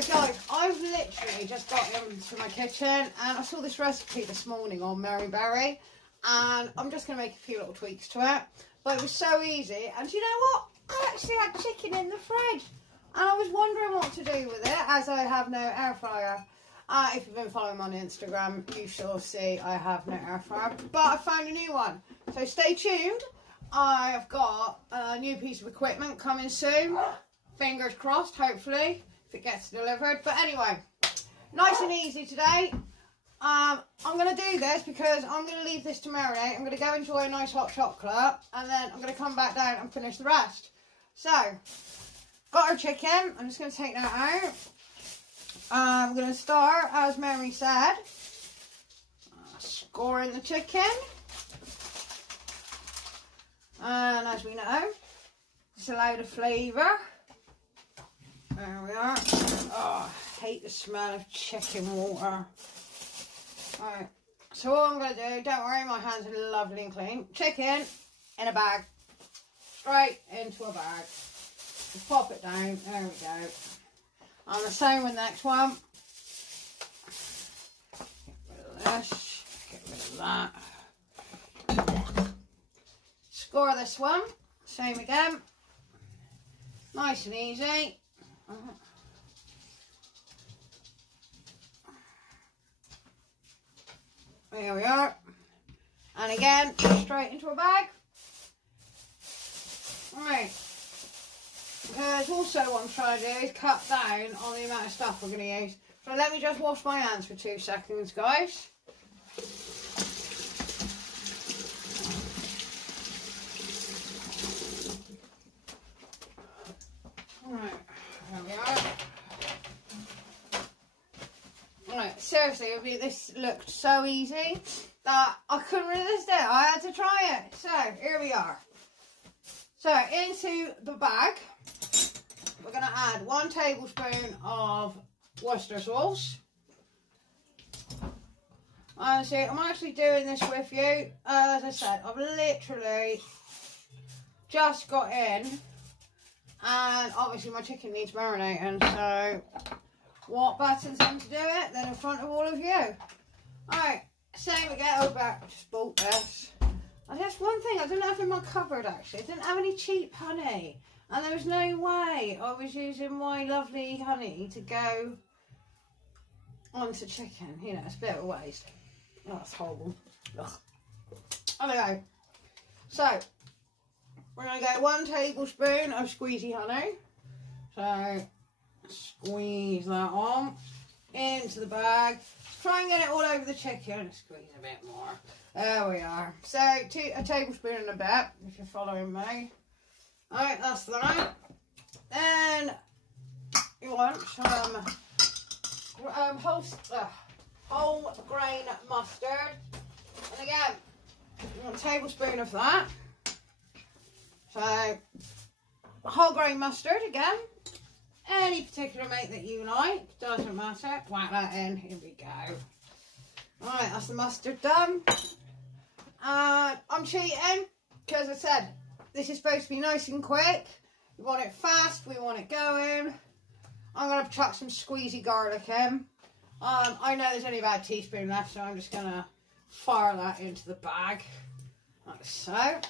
So guys, I've literally just got into my kitchen and I saw this recipe this morning on Mary Berry, and I'm just going to make a few little tweaks to it. But it was so easy, and you know what? I actually had chicken in the fridge and I was wondering what to do with it, as I have no air fryer. If you've been following me on Instagram, you shall see I have no air fryer, but I found a new one. So stay tuned. I've got a new piece of equipment coming soon. Fingers crossed, hopefully, if it gets delivered. But anyway, nice and easy today. I'm going to do this because I'm going to leave this to marinate. I'm going to go enjoy a nice hot chocolate, and then I'm going to come back down and finish the rest. So, got our chicken. I'm just going to take that out. I'm going to start, as Mary said, scoring the chicken. And as we know, it's a load of flavour. There we are. Oh, I hate the smell of chicken water. Alright, so all I'm going to do, don't worry, my hands are lovely and clean. Chicken in a bag. Straight into a bag. Just pop it down. There we go. And the same with the next one. Get rid of this. Get rid of that. Score this one. Same again. Nice and easy. There we are. And again, straight into a bag. Right. Because also what I'm trying to do is cut down on the amount of stuff we're going to use. So let me just wash my hands for 2 seconds, guys. Alright, there we are. Right, seriously, this looked so easy that I couldn't resist it. I had to try it. So, here we are. So, into the bag, we're going to add 1 tablespoon of Worcester sauce. And see, I'm actually doing this with you. As I said, I've literally just got in, and obviously my chicken needs marinating, so what better than to do it than in front of all of you. Alright, same again. Oh, back. I just bought this. And that's one thing I didn't have in my cupboard, actually. I didn't have any cheap honey. And there was no way I was using my lovely honey to go onto chicken. You know, it's a bit of a waste. Oh, that's horrible. Ugh. Anyway, so we're going to go 1 tablespoon of squeezy honey. So squeeze that on into the bag. Try and get it all over the chicken. Squeeze a bit more. There we are. So a tablespoon and a bit, if you're following me. Alright, that's that. Then you want some whole grain mustard. And again, you want a tablespoon of that. So whole grain mustard again. Any particular make that you like, doesn't matter. Whack that in, here we go. Alright, that's the mustard done. I'm cheating, because I said, this is supposed to be nice and quick. We want it fast, we want it going. I'm going to chuck some squeezy garlic in. I know there's only about a teaspoon left, so I'm just going to fire that into the bag. Like so.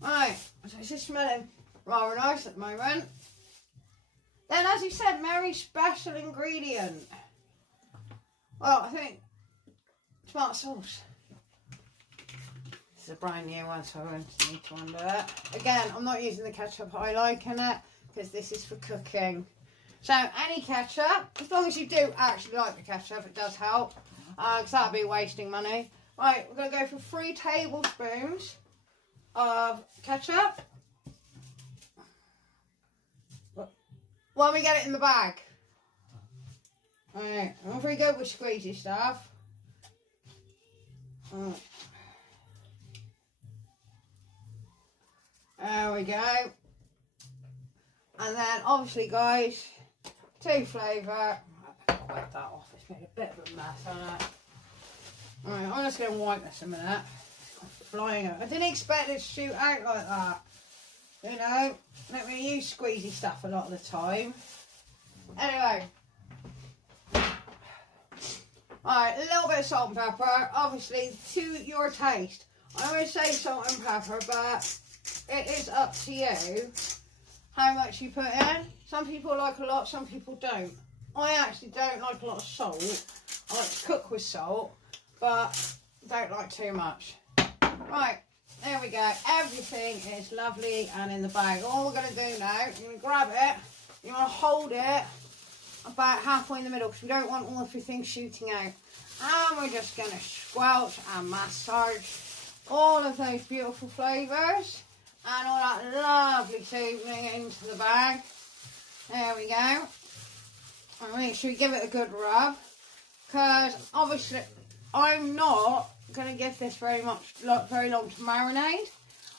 Right, so it's just smelling rather nice at the moment. Then, as you said, Mary's special ingredient. Well, I think tomato sauce. This is a brand new one, so I won't need to undo it. Again, I'm not using the ketchup I like in it, because this is for cooking. So, any ketchup, as long as you do actually like the ketchup, it does help. Because that would be wasting money. Right, we're going to go for 3 tablespoons of ketchup. When we get it in the bag. Alright, I'm very good with squeezy stuff. There we go. And then, obviously, guys, to flavour. I better wipe that off. It's made a bit of a mess, hasn't it? Alright, I'm just going to wipe this a minute. It's flying out. I didn't expect it to shoot out like that. You know, I don't really use squeezy stuff a lot of the time. Anyway. Alright, a little bit of salt and pepper, obviously to your taste. I always say salt and pepper, but it is up to you how much you put in. Some people like a lot, some people don't. I actually don't like a lot of salt. I like to cook with salt, but don't like too much. Right, there we go. Everything is lovely and in the bag. All we're going to do now, you're going to grab it, you're going to hold it about halfway in the middle because we don't want all everything shooting out. And we're just going to squelch and massage all of those beautiful flavours and all that lovely seasoning into the bag. There we go. And make sure you give it a good rub, because obviously I'm not going to give this very long to marinate.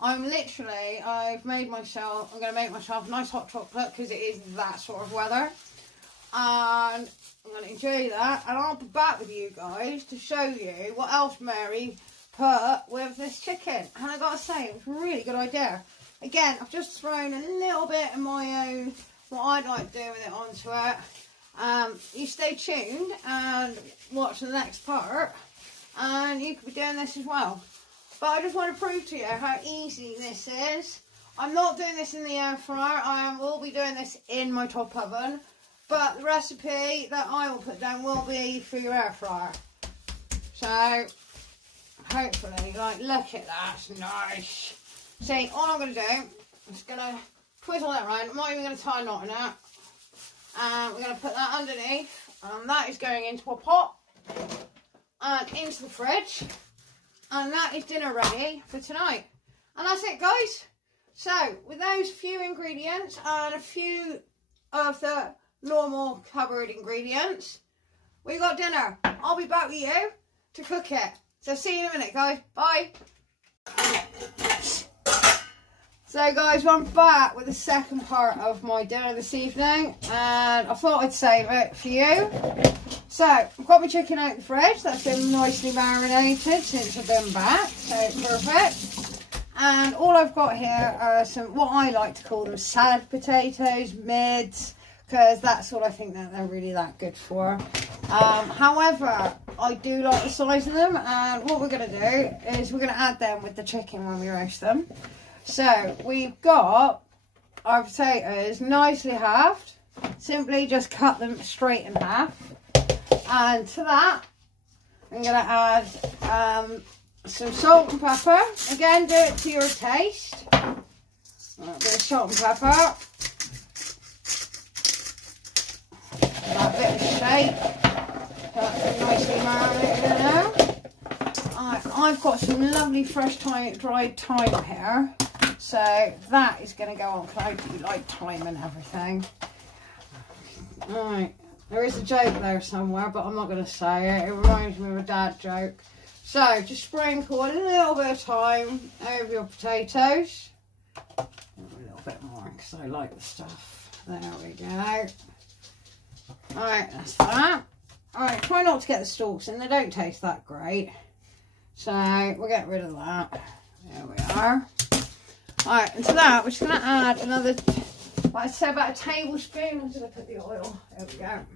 I've made myself, I'm going to make myself a nice hot chocolate because it is that sort of weather. And I'm going to enjoy that. And I'll be back with you guys to show you what else Mary put with this chicken. And I got to say, it was a really good idea. Again, I've just thrown a little bit of my own, what I'd like to do with it onto it. You stay tuned and watch the next part. And you could be doing this as well. But I just want to prove to you how easy this is. I'm not doing this in the air fryer. I will be doing this in my top oven. But the recipe that I will put down will be for your air fryer. So, hopefully, like, look at that. It's nice. See, all I'm going to do, I'm just going to twizzle that around. I'm not even going to tie a knot in it. And we're going to put that underneath. And that is going into a pot. And into the fridge. And that is dinner ready for tonight. And that's it, guys. So, with those few ingredients and a few of the normal cupboard ingredients, we got dinner. I'll be back with you to cook it. So, see you in a minute, guys. Bye. So, guys, I'm back with the second part of my dinner this evening. And I thought I'd save it for you. So, I've got my chicken out of the fridge. That's been nicely marinated since I've been back. So, it's perfect. And all I've got here are some, what I like to call them, salad potatoes, mids, because that's all I think that they're really that good for. However, I do like the size of them. And what we're going to do is we're going to add them with the chicken when we roast them. So, we've got our potatoes nicely halved. Simply just cut them straight in half. And to that, I'm going to add some salt and pepper. Again, do it to your taste. A bit of salt and pepper. That bit of shake. That's nicely marinated now. I've got some lovely fresh dried thyme here. So that is going to go on, because I do like thyme and everything. Alright. There is a joke there somewhere, but I'm not going to say it. It reminds me of a dad joke. So, just sprinkle a little bit of thyme over your potatoes. A little bit more, because I like the stuff. There we go. Alright, that's that. Alright, try not to get the stalks in. They don't taste that great. So, we'll get rid of that. There we are. Alright, and to that, we're just going to add another, I'd say about a tablespoon. Where did I put the oil? There we go.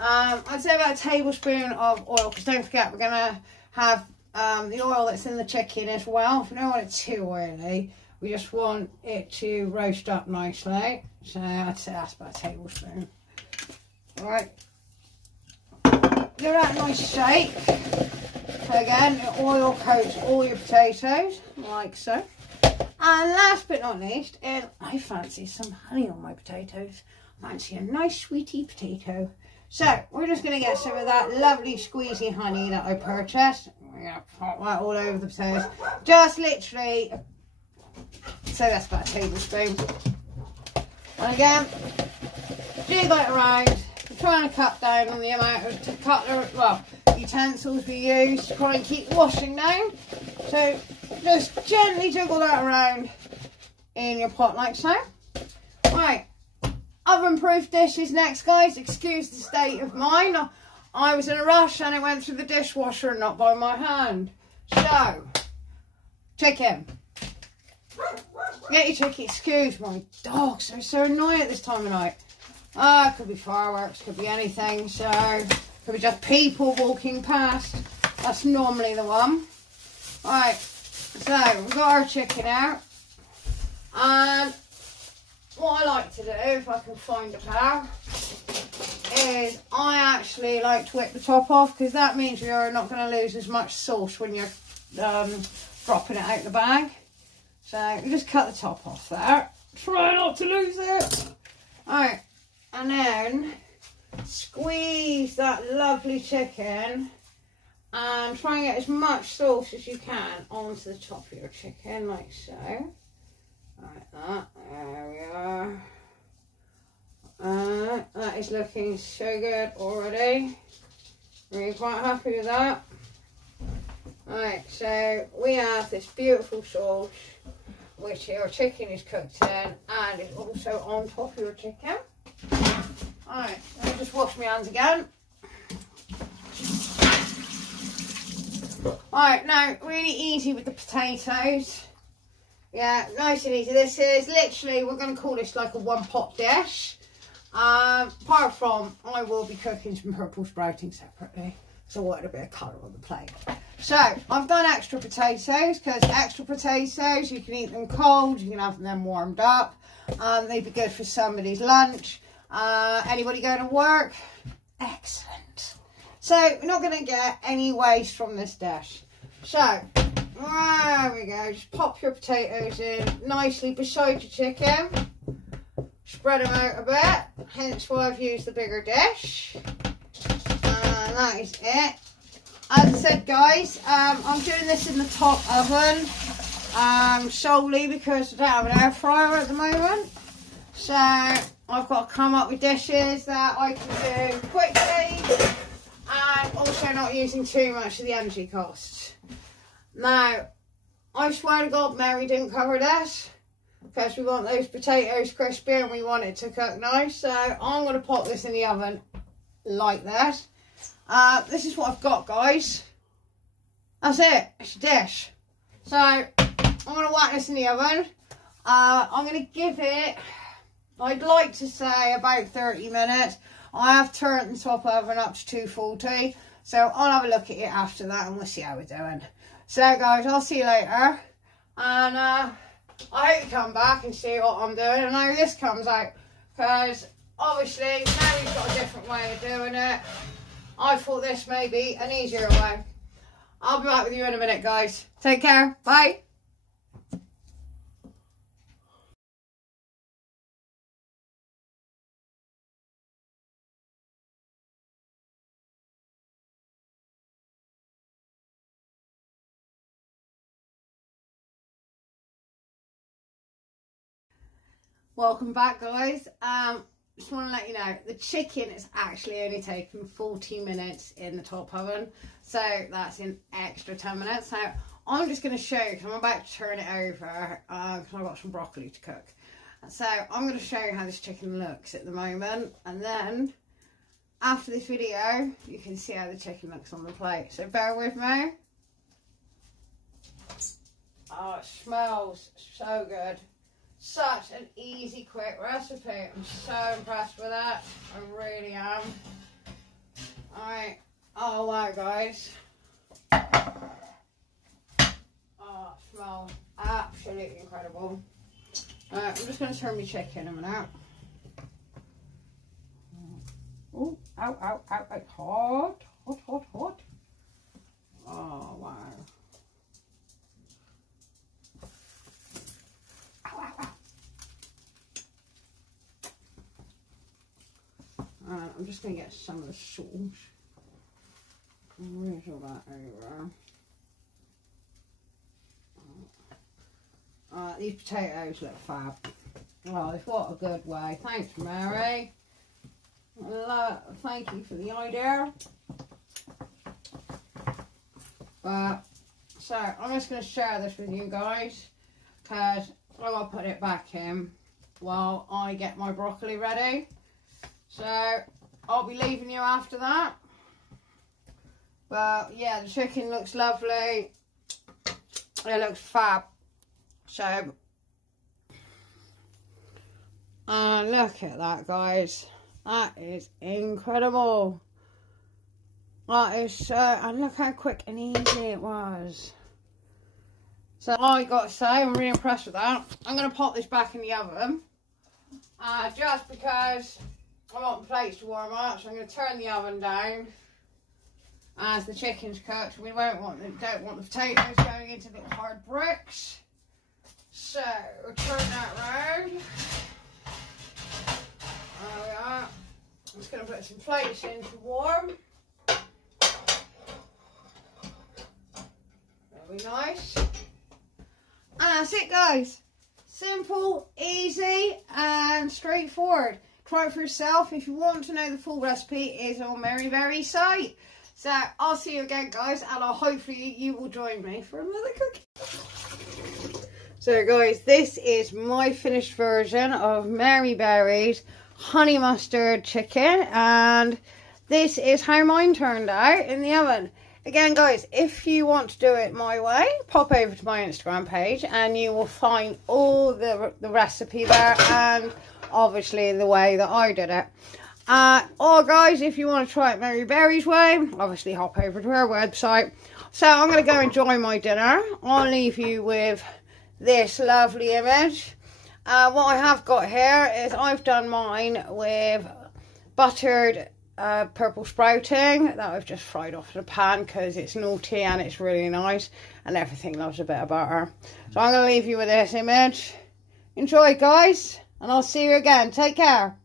I'd say about a tablespoon of oil, because don't forget, we're going to have the oil that's in the chicken as well. If we don't want it too oily, we just want it to roast up nicely. So I'd say that's about a tablespoon. Alright. Give that a nice shake. So again, your oil coats all your potatoes, like so. And last but not least, is I fancy some honey on my potatoes. I fancy a nice sweetie potato. So, we're just going to get some of that lovely squeezy honey that I purchased. We're going to pop that all over the potatoes. Just literally, so that's about a tablespoon. And again, jiggle it around. We're trying to cut down on the amount of utensils we use to try and keep washing down. So, just gently jiggle that around in your pot like so. Right. Oven-proof dishes next, guys. Excuse the state of mine. I was in a rush and it went through the dishwasher and not by my hand. So, chicken. Get your chicken. Excuse my dogs. They're so annoying at this time of night. It could be fireworks, could be anything. So, could be just people walking past. That's normally the one. Right, so we've got our chicken out. And what I like to do, if I can find a pair, is I actually like to whip the top off, because that means you're not going to lose as much sauce when you're dropping it out the bag. So you just cut the top off there. Try not to lose it. Alright, and then squeeze that lovely chicken and try and get as much sauce as you can onto the top of your chicken, like so. Like that. There we are. That is looking so good already. Really quite happy with that. Right, so we have this beautiful sauce which your chicken is cooked in and is also on top of your chicken. Alright, let me just wash my hands again. Alright, now really easy with the potatoes. Yeah, nice and easy. This is literally, we're going to call this like a one pot dish. Apart from, I will be cooking some purple sprouting separately, so I wanted a bit of colour on the plate. So, I've done extra potatoes, because extra potatoes, you can eat them cold, you can have them warmed up. They'd be good for somebody's lunch. Anybody going to work? Excellent. So, we're not going to get any waste from this dish. So, there we go. Just pop your potatoes in nicely beside your chicken. Spread them out a bit, hence why I've used the bigger dish. And that is it. As I said, guys, I'm doing this in the top oven solely because I don't have an air fryer at the moment. So I've got to come up with dishes that I can do quickly and also not using too much of the energy costs. Now, I swear to God, Mary didn't cover this, because we want those potatoes crispy and we want it to cook nice. So I'm going to pop this in the oven like that. This is what I've got, guys. That's it. It's a dish. So I'm going to whack this in the oven. I'm going to give it, I'd like to say about 30 minutes. I have turned the top oven up to 240. So I'll have a look at it after that and we'll see how we're doing. So guys, I'll see you later. And I hope you come back and see what I'm doing and how this comes out, because obviously Mary's got a different way of doing it. I thought this may be an easier way. I'll be back with you in a minute, guys. Take care. Bye. Welcome back, guys. Just want to let you know the chicken is actually only taken 40 minutes in the top oven, so that's an extra 10 minutes. Now I'm just going to show you, because I'm about to turn it over because I've got some broccoli to cook. So I'm going to show you how this chicken looks at the moment, and then after this video you can see how the chicken looks on the plate, so bear with me. Oh, it smells so good. Such an easy, quick recipe. I'm so impressed with that. I really am. Alright. Oh, wow, guys. Oh, it smells absolutely incredible. Alright, I'm just going to turn my chicken in a minute. Oh, ow, ow, ow, ow. Hot, hot, hot, hot. Oh, wow. I'm just going to get some of the sauce. Where's all that over? These potatoes look fab. Oh, what a good way. Thanks, Mary. Thank you for the idea. So, I'm just going to share this with you guys, because I'm going to put it back in while I get my broccoli ready. So, I'll be leaving you after that. But, yeah, the chicken looks lovely. It looks fab. So, look at that, guys. That is incredible. That is so, and look how quick and easy it was. So I got to say, I'm really impressed with that. I'm going to pop this back in the oven. Just because I want the plates to warm up, so I'm going to turn the oven down as the chicken's cooked. We don't want the potatoes going into little hard bricks. So we'll turn that round. There we are. I'm just going to put some plates in to warm. Very nice. And that's it, guys. Simple, easy, and straightforward. Try it for yourself. If you want to know the full recipe, it is on Mary Berry's site. So I'll see you again, guys, and hopefully you will join me for another cookie. So guys, this is my finished version of Mary Berry's honey mustard chicken, and this is how mine turned out in the oven. Again, guys, if you want to do it my way, pop over to my Instagram page and you will find all the recipe there, and obviously the way that I did it. Or guys, if you want to try it Mary Berry's way, obviously hop over to her website. So I'm going to go enjoy my dinner. I'll leave you with this lovely image. What I have got here is I've done mine with buttered purple sprouting that I've just fried off the pan because it's naughty and it's really nice, and everything loves a bit of butter. So I'm going to leave you with this image. Enjoy, guys, and I'll see you again. Take care.